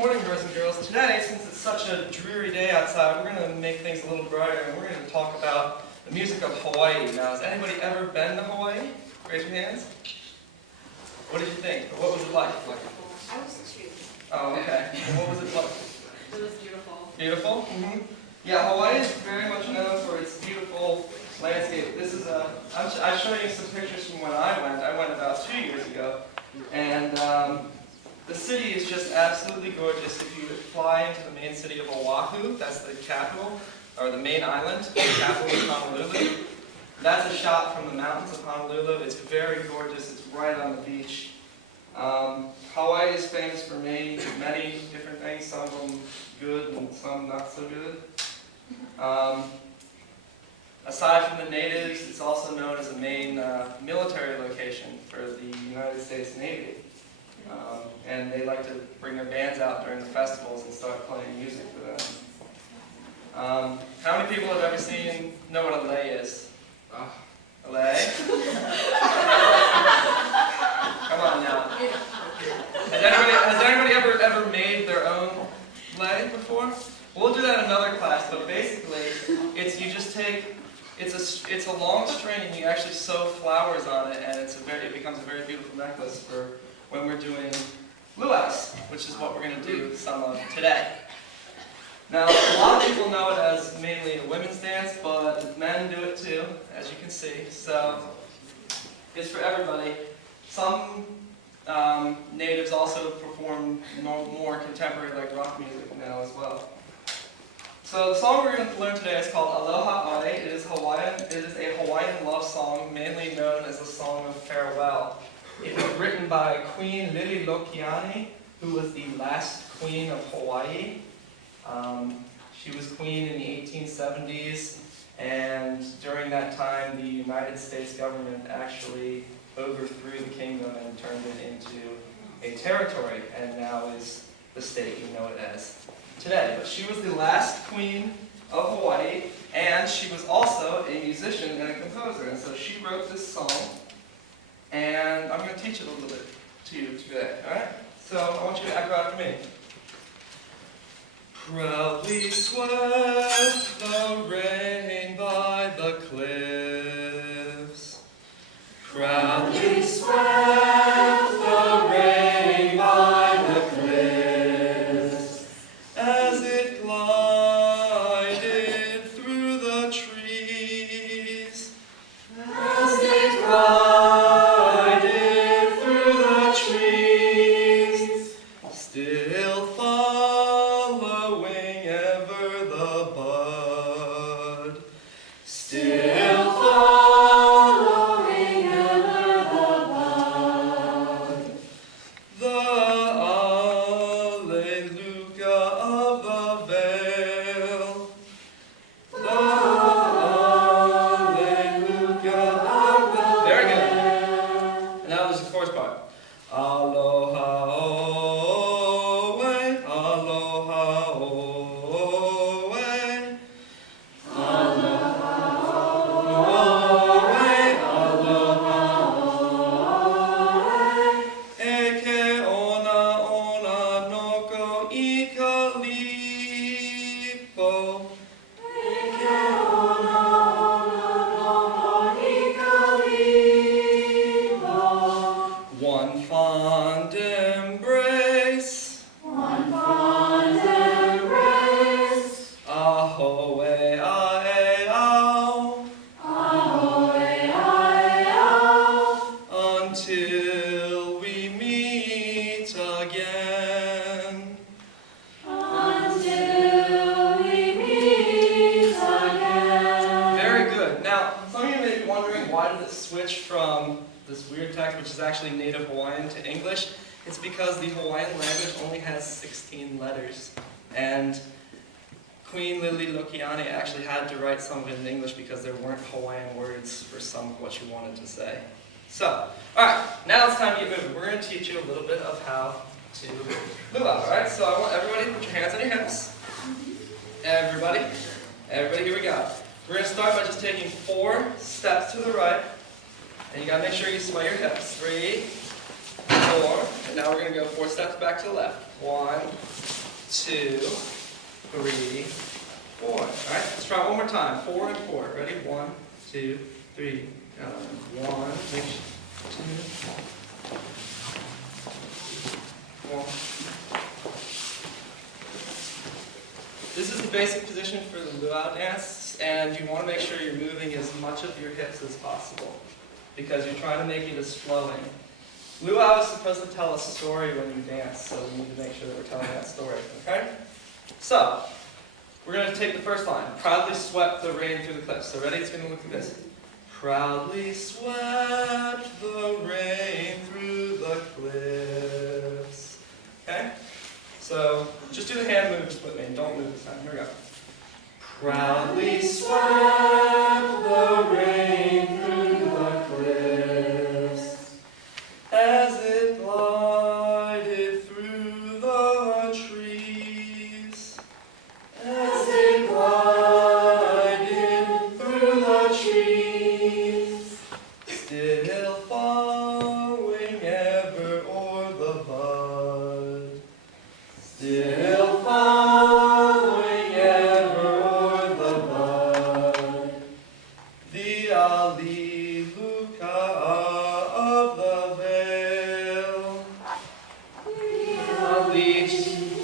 morning, boys and girls. Today, since it's such a dreary day outside, we're going to make things a little brighter, and we're going to talk about the music of Hawaii. Now, has anybody ever been to Hawaii? Raise your hands. What did you think? What was it like? I was 2. Oh, okay. What was it like? It was beautiful. Beautiful? Mm-hmm. Yeah, Hawaii is very much known for its beautiful landscape. This is I'm showing you some pictures from when I went. I went about 2 years ago, and the city is just absolutely gorgeous. If you fly into the main city of Oahu, that's the capital, or the main island, the capital is Honolulu. That's a shot from the mountains of Honolulu. It's very gorgeous. It's right on the beach. Hawaii is famous for many different things, some of them good and some not so good. Aside from the natives, it's also known as a main military location for the United States Navy. And they like to bring their bands out during the festivals and start playing music for them. How many people have ever know what a lei is? A lei? Come on now. Has anybody ever made their own lei before? We'll do that in another class, but basically, it's a long string and you actually sew flowers on it, and it becomes a very beautiful necklace for when we're doing luau's, which is what we're going to do some of today. Now, a lot of people know it as mainly a women's dance, but men do it too, as you can see. So it's for everybody. Some natives also perform more contemporary, like rock music now as well. So the song we're going to learn today is called Aloha Oe. It is Hawaiian. It is a Hawaiian love song, mainly known as a song of farewell. It was written by Queen Lililokiani, who was the last queen of Hawaii. She was queen in the 1870s, and during that time, the United States government actually overthrew the kingdom and turned it into a territory, and now is the state you know it as today. But she was the last queen of Hawaii, and she was also a musician and a composer, and so she wrote this song, and I'm going to teach it a little bit to you today, alright? So I want you to echo after me. Proudly swept the rain by the cliffs. Proudly swept the rain by the cliffs, as it glided through the trees. As it glided through the trees, still following ever the bud. Still following ever the bud. The Alleluia of the veil. The Alleluia of the veil. Very good. And now there's the chorus part. Aloha Oe, Aloha Oe, Aloha Oe, Aloha Oe, Eke ona ona noko I kalipo. Eke ona ona noko I kalipo. One fond embrace. One fond embrace. Ahoe ae ao. Ahoe ae ao. Until we meet again. Until we meet again. Very good. Now, some of you may be wondering, why did it switch from this weird text, which is actually native Hawaiian, to English? It's because the Hawaiian language only has 16 letters, and Queen Lililokiani actually had to write some of it in English because there weren't Hawaiian words for some of what she wanted to say. So, alright, now it's time to get moving. We're going to teach you a little bit of how to luau, alright? So I want everybody to put your hands on your hips. Everybody, here we go. We're going to start by just taking 4 steps to the right. And you gotta make sure you sway your hips. 3, 4, And now we're going to go 4 steps back to the left. 1, 2, 3, 4. All right, let's try it one more time. 4 and 4. Ready? 1, 2, 3. 1. Make sure. 2. 1. This is the basic position for the luau dance, and you want to make sure you're moving as much of your hips as possible because you're trying to make it as flowing. Luau is supposed to tell a story when you dance, so we need to make sure that we're telling that story, okay? So, we're going to take the first line. Proudly swept the rain through the cliffs. So ready? It's going to look like this. Proudly swept the rain through the cliffs. Okay? So, just do the hand movements with me and don't move this time. Here we go. Proudly swept the rain through the cliffs as it glided through the trees. As it glided through the trees, still following ever o'er the bud. Still following ever o'er the bud. The Aliluka of the veil. The Aliluka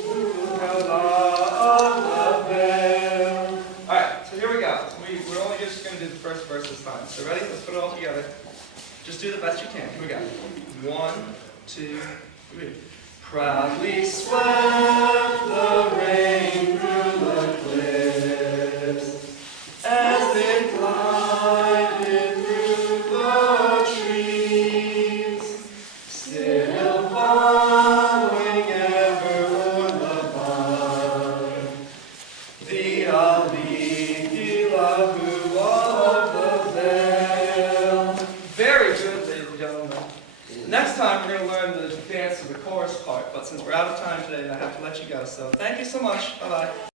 of the veil. Alright, so here we go. We're only just going to do the first verse this time. So ready? Let's put it all together. Just do the best you can. Here we go. 1, 2, 3. Proudly swept the rain through the cliffs as it glided through the trees, still following ever o'er the bud. The Aliluka of the veil. Very good, ladies and gentlemen. Next time we're going to learn the dance of the chorus part, but since we're out of time today, I have to let you go. So thank you so much. Bye-bye.